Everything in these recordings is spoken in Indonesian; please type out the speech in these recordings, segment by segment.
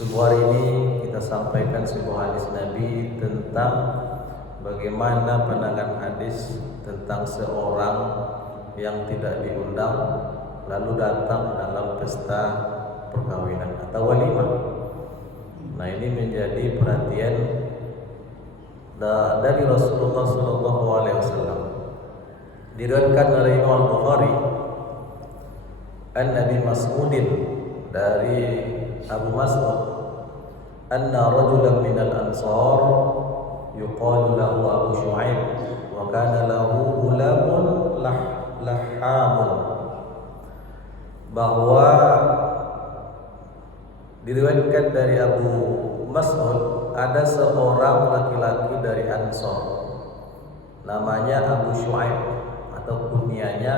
Subuh hari ini kita sampaikan sebuah hadis Nabi tentang bagaimana pandangan hadis tentang seorang yang tidak diundang lalu datang dalam pesta perkawinan atau walimah. Nah, ini menjadi perhatian dari Rasulullah SAW. Diriwayatkan oleh Imam Bukhari an Nabi Mas'udin dari Abu Mas'ud anna rajulan minal ansar yuqalu lahu Abu Syu'aib wa kana lahu gulamun lahamun, bahwa diriwayatkan dari Abu Mas'ud ada seorang laki-laki dari Ansar namanya Abu Syu'aib atau kunyanya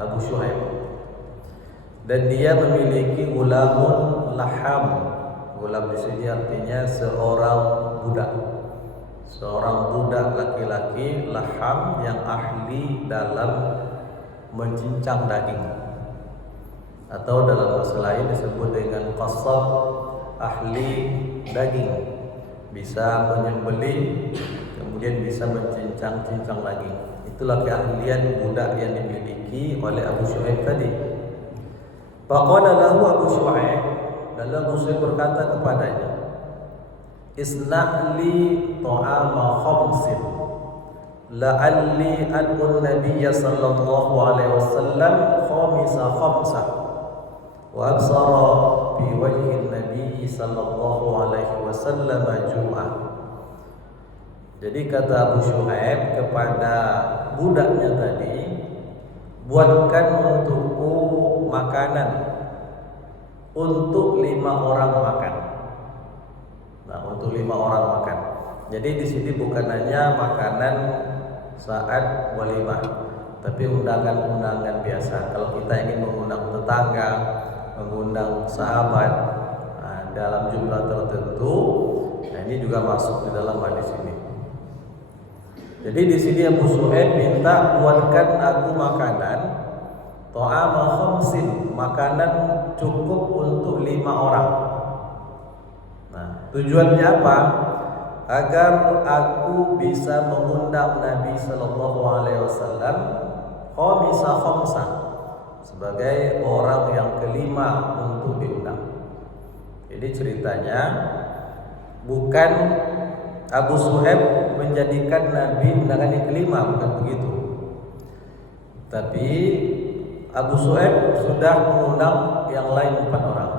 Abu Syu'aib, dan dia memiliki gulamun laham. Gulam di sini artinya seorang budak laki-laki laham yang ahli dalam mencincang daging, atau dalam bahasa lain disebut dengan qasab, ahli daging, bisa menyembelih kemudian bisa mencincang daging. Itulah keahlian budak yang dimiliki oleh Abu Syu'aib tadi. Faqala lahu Abu Syu'aib, lalu Abu Syu'aib berkata kepadanya, Isna'li ta'ama khamsin la'alli ad'un nabiyya sallallahu alaihi wasallam khamisa khamsa wa absara bi wajhi nabiyyi sallallahu alaihi wasallam jum'ah. Jadi kata Abu Syu'aib kepada budaknya tadi, buatkan untukku makanan untuk 5 orang makan. Nah, untuk 5 orang makan. Jadi di sini bukan hanya makanan saat walimah, tapi undangan-undangan biasa. Kalau kita ingin mengundang tetangga, mengundang sahabat, dalam jumlah tertentu, nah ini juga masuk di dalam hadis ini. Jadi di sini Abu Syu'aib minta buatkan aku makanan ta'ama khamsin, makanan cukup untuk 5 orang. Nah, tujuannya apa? Agar aku bisa mengundang Nabi sallallahu alaihi wasallam khamisa khamsa, sebagai orang yang kelima untuk diundang. Jadi ceritanya bukan Abu Syu'aib menjadikan Nabi undangan yang kelima, bukan begitu. Tapi Abu Syu'aib sudah mengundang yang lain 4 orang.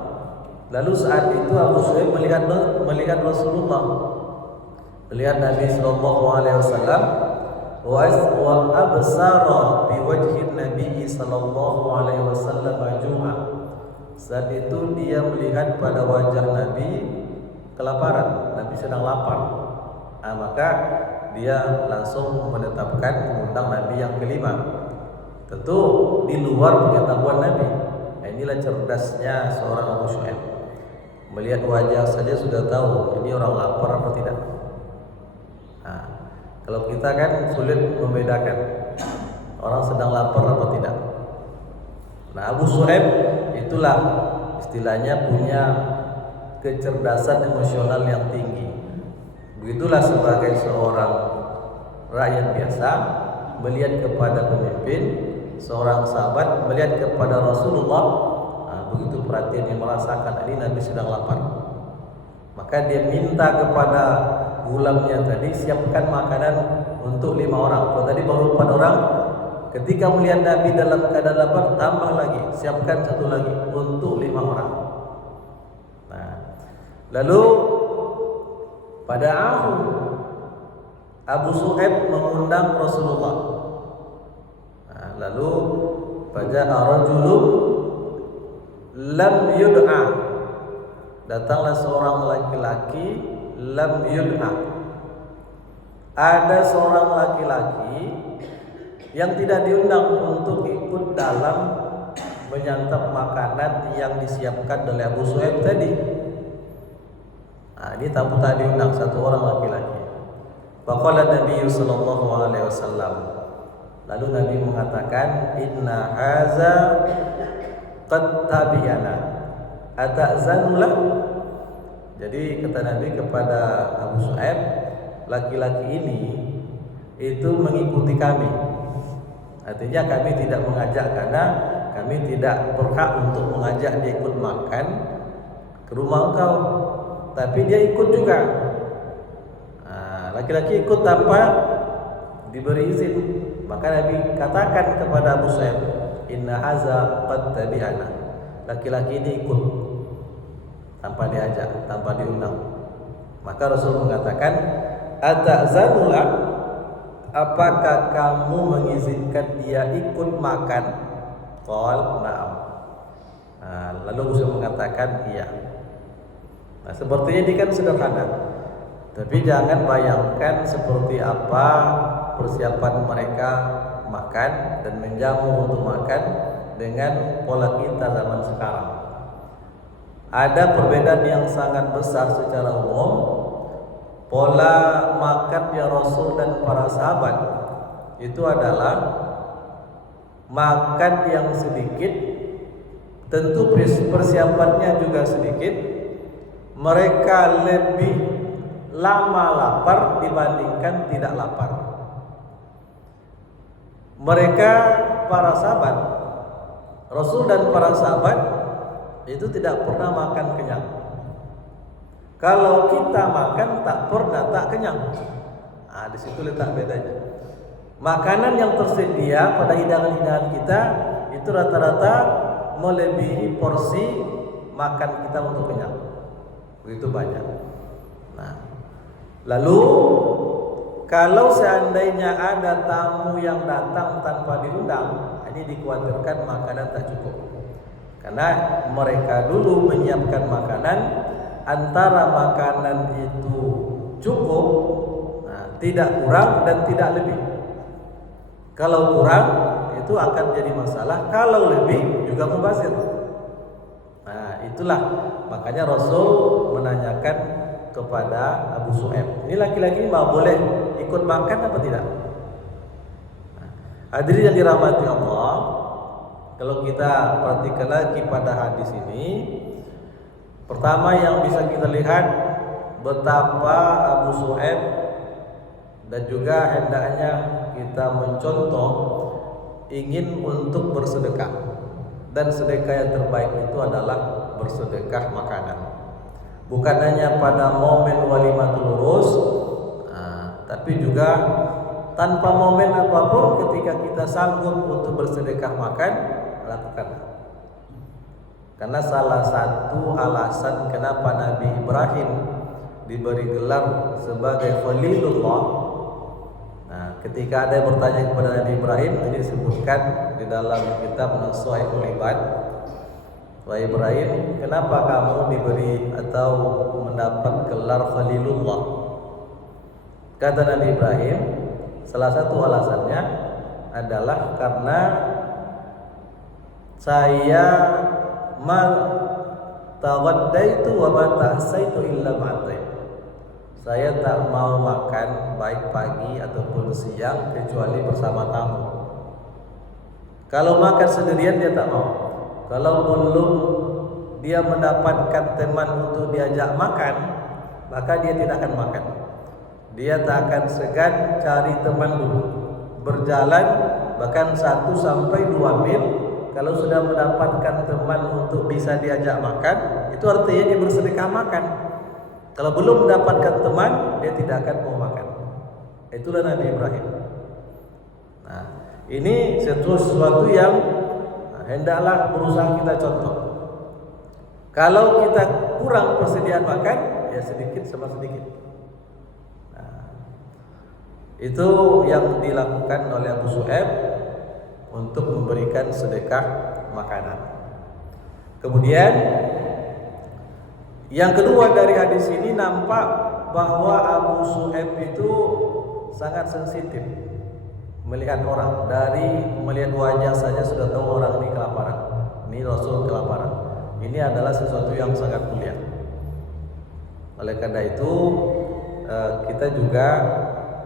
Lalu saat itu Abu Syu'aib melihat Rasulullah, melihat Nabi sallallahu alaihi wasallam, wa absara bi wajhi Nabi sallallahu alaihi wasallam jum'ah. Saat itu dia melihat pada wajah Nabi kelaparan, Nabi sedang lapar. Maka dia langsung menetapkan mengundang Nabi yang kelima. Tentu di luar pengetahuan Nabi. Nah, inilah cerdasnya seorang Abu Syu'aib. Melihat wajah saja sudah tahu ini orang lapar atau tidak. Nah, kalau kita kan sulit membedakan orang sedang lapar atau tidak. Nah, Abu Syu'aib itulah istilahnya punya kecerdasan emosional yang tinggi. Begitulah sebagai seorang rakyat biasa melihat kepada pemimpin, seorang sahabat melihat kepada Rasulullah, begitu perhatian yang merasakan ini Nabi sedang lapar. Maka dia minta kepada gulamnya tadi, siapkan makanan untuk 5 orang. Kalau tadi baru 4 orang, ketika melihat Nabi dalam keadaan lapar, tambah lagi, siapkan 1 lagi untuk 5 orang. Nah, lalu pada Abu Syu'aib mengundang Rasulullah. Nah, lalu faja'a rajulun lam yud'a, datanglah seorang laki-laki lam yud'a. Ada seorang laki-laki yang tidak diundang untuk ikut dalam menyantap makanan yang disiapkan oleh Abu Syu'aib tadi. Nah, ini tamu tadi diundang 1 orang laki-laki. Faqala Nabi sallallahu alaihi wasallam, lalu Nabi mengatakan, inna haza qad tabiyana ata'zanu lahu. Jadi kata Nabi kepada Abu Su'aib, laki-laki ini itu mengikuti kami. Artinya kami tidak mengajak karena kami tidak berhak untuk mengajak dia ikut makan ke rumah engkau, tapi dia ikut juga. Laki-laki ikut tanpa diberi izin. Maka Nabi katakan kepada Abu Su'aib, inna haza qad tabi'ana. Laki-laki ini ikut tanpa diajak, tanpa diundang. Maka Rasul mengatakan, ata'zanula, apakah kamu mengizinkan dia ikut makan? Qal na'am. Lalu Rasul mengatakan iya. Sepertinya ini kan sederhana, tapi jangan bayangkan seperti apa persiapan mereka makan dan menjamu untuk makan dengan pola kita zaman sekarang. Ada perbedaan yang sangat besar secara umum. Pola makannya Rasul dan para sahabat itu adalah makan yang sedikit, tentu persiapannya juga sedikit. Mereka lebih lama lapar dibandingkan tidak lapar. Mereka para sahabat, Rasul dan para sahabat itu tidak pernah makan kenyang. Kalau kita makan tak pernah tak kenyang. Di situ letak bedanya. Makanan yang tersedia pada hidangan-hidangan kita itu rata-rata melebihi porsi makan kita untuk kenyang. Begitu banyak. Lalu kalau seandainya ada tamu yang datang tanpa diundang, ini dikhawatirkan makanan tak cukup. Karena mereka dulu menyiapkan makanan, antara makanan itu cukup, tidak kurang dan tidak lebih. Kalau kurang itu akan jadi masalah, kalau lebih juga mubazir. Itulah makanya Rasul menanyakan kepada Abu Su'aib, ini laki-laki boleh ikut makan apa tidak? Hadirin yang dirahmati Allah, kalau kita perhatikan lagi pada hadis ini, pertama yang bisa kita lihat betapa Abu Su'aib dan juga hendaknya kita mencontoh ingin untuk bersedekah, dan sedekah yang terbaik itu adalah bersedekah makanan. Bukan hanya pada momen walimatul urus, tapi juga tanpa momen apapun. Ketika kita sanggup untuk bersedekah makan, lakukanlah. Karena salah satu alasan kenapa Nabi Ibrahim diberi gelar sebagai Khalilullah, ketika ada yang bertanya kepada Nabi Ibrahim, ini disebutkan di dalam kitab Nasuhatul Ibad, wahai Ibrahim, kenapa kamu diberi atau mendapat gelar Khalilullah? Kata Nabi Ibrahim, salah satu alasannya adalah karena saya tawaddaitu wa ma ta'saitu illa ma'atai. Saya tak mau makan baik pagi ataupun siang kecuali bersama tamu. Kalau makan sendirian dia tak mau. Kalau belum dia mendapatkan teman untuk diajak makan, maka dia tidak akan makan. Dia tak akan segan cari teman dulu, berjalan bahkan 1 sampai 2 mil. Kalau sudah mendapatkan teman untuk bisa diajak makan, itu artinya dia bersedekah makan. Kalau belum mendapatkan teman, dia tidak akan mau makan. Itulah Nabi Ibrahim. Ini sesuatu yang hendaklah berusaha kita contoh. Kalau kita kurang persediaan makan, ya sedikit sama sedikit. Itu yang dilakukan oleh Abu Su'aib untuk memberikan sedekah makanan. Kemudian yang kedua dari hadis ini nampak bahwa Abu Su'aib itu sangat sensitif melihat orang. Dari melihat wajah saja sudah tahu orang ini kelaparan. Ini Rasul kelaparan. Ini adalah sesuatu yang sangat mulia. Oleh karena itu kita juga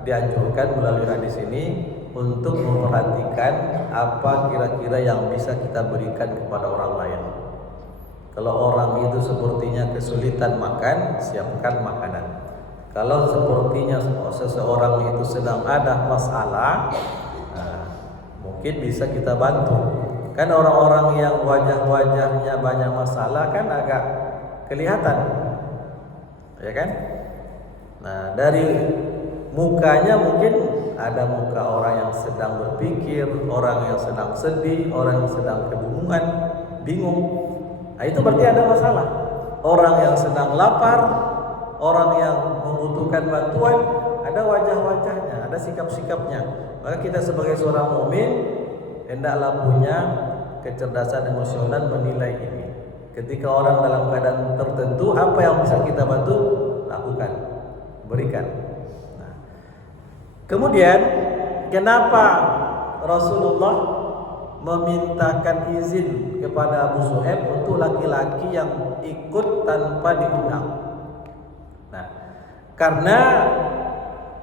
dianjurkan melalui hadis ini untuk memperhatikan apa kira-kira yang bisa kita berikan kepada orang lain. Kalau orang itu sepertinya kesulitan makan, siapkan makanan. Kalau sepertinya seseorang itu sedang ada masalah, mungkin bisa kita bantu. Kan orang-orang yang wajah-wajahnya banyak masalah kan agak kelihatan, ya kan? Nah, dari mukanya mungkin ada muka orang yang sedang berpikir, orang yang sedang sedih, orang yang sedang kebingungan, bingung. Nah, itu berarti ada masalah. Orang yang sedang lapar, orang yang membutuhkan bantuan, ada wajah-wajahnya, ada sikap-sikapnya. Maka kita sebagai seorang mukmin hendaklah punya kecerdasan emosional menilai ini. Ketika orang dalam keadaan tertentu, apa yang bisa kita bantu, lakukan, berikan. Nah, kemudian kenapa Rasulullah memintakan izin kepada Abu Suhaib untuk laki-laki yang ikut tanpa diundang? Nah, karena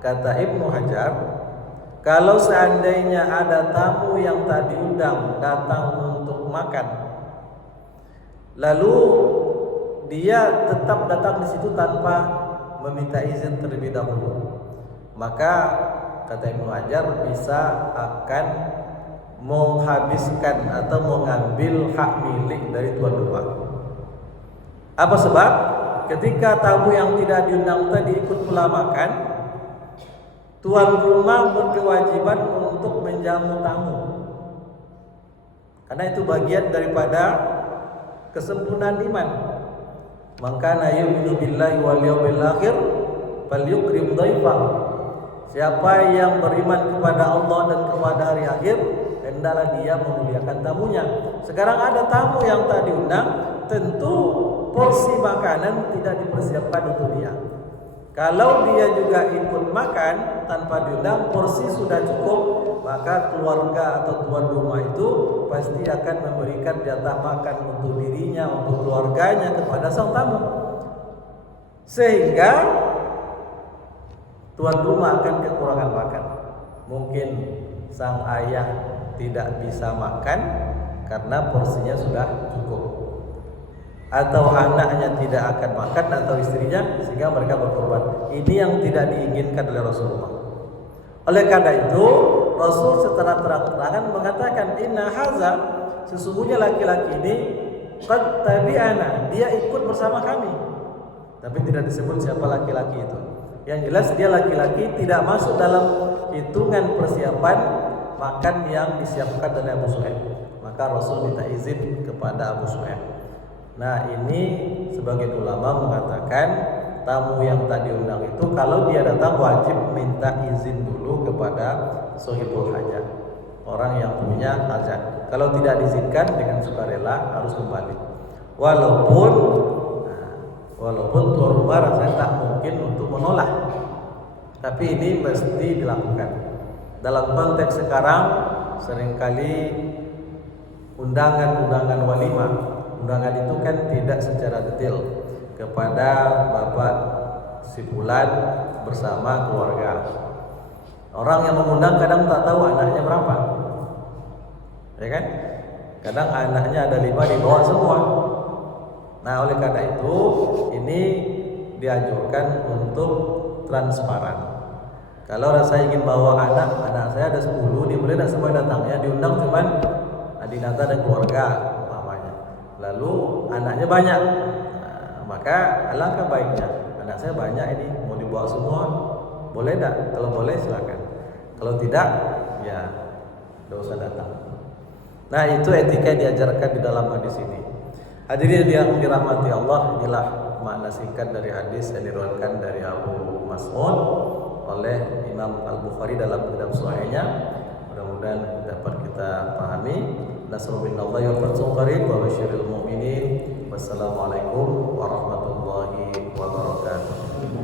kata Ibnu Hajar, kalau seandainya ada tamu yang tak diundang datang untuk makan, lalu dia tetap datang di situ tanpa meminta izin terlebih dahulu, maka kata Ibnu Hajar bisa akan menghabiskan atau mengambil hak milik dari tuan rumah. Apa sebab? Ketika tamu yang tidak diundang tadi ikut pula makan, tuan rumah berkewajiban untuk menjamu tamu, karena itu bagian daripada kesempurnaan iman. Maka yu'minu billahi wal yawmil akhir falyukrim dhaifah. Siapa yang beriman kepada Allah dan kepada hari akhir, hendaklah dia memuliakan tamunya. Sekarang ada tamu yang tak diundang, tentu porsi makanan tidak dipersiapkan untuk dia. Kalau dia juga ikut makan tanpa diundang, porsi sudah cukup, maka keluarga atau tuan rumah itu pasti akan memberikan jatah makan untuk dirinya, untuk keluarganya kepada sang tamu. Sehingga tuan rumah akan kekurangan makan. Mungkin sang ayah tidak bisa makan karena porsinya sudah cukup, atau anaknya tidak akan makan, atau istrinya, sehingga mereka berkorban. Ini yang tidak diinginkan oleh Rasulullah. Oleh karena itu Rasul secara terang-terangan mengatakan, inna haza, sesungguhnya laki-laki ini qad tabi'ana, dia ikut bersama kami. Tapi tidak disebut siapa laki-laki itu. Yang jelas dia laki-laki, tidak masuk dalam hitungan persiapan makan yang disiapkan oleh Abu Suhaib. Maka Rasul minta izin kepada Abu Suhaib. Nah, ini sebagian ulama mengatakan tamu yang tak diundang itu kalau dia datang wajib minta izin dulu kepada shahibul hajat, orang yang punya hajat. Kalau tidak diizinkan dengan sukarela harus kembali. Walaupun tuan rumah rasanya tak mungkin untuk menolak, tapi ini mesti dilakukan. Dalam konteks sekarang seringkali undangan walimah, undangan itu kan tidak secara detail kepada bapak si fulan bersama keluarga. Orang yang mengundang kadang tak tahu anaknya berapa, ya kan? Kadang anaknya ada 5 dibawa semua. Nah, oleh karena itu ini dianjurkan untuk transparan. Kalau saya ingin bawa anak saya ada 10, dia boleh tak semua datang, ya diundang cuman adinata dan keluarga umpamanya. Lalu anaknya banyak, maka alangkah baiknya anak saya banyak ini, mau dibawa semua, boleh tak? Kalau boleh silakan. Kalau tidak, ya tidak usah datang. Nah, itu etika yang diajarkan di dalam hadis ini. Hadirin yang dirahmati Allah, inilah makna singkat dari hadis yang diriwayatkan dari Abu Mas'ud oleh Imam Al-Bukhari dalam kitab Sahihnya. Mudah-mudahan dapat kita pahami. Nasrul minallahi wa fathun qarib wa basyiril mu'minin. Wassalamualaikum warahmatullahi wabarakatuh.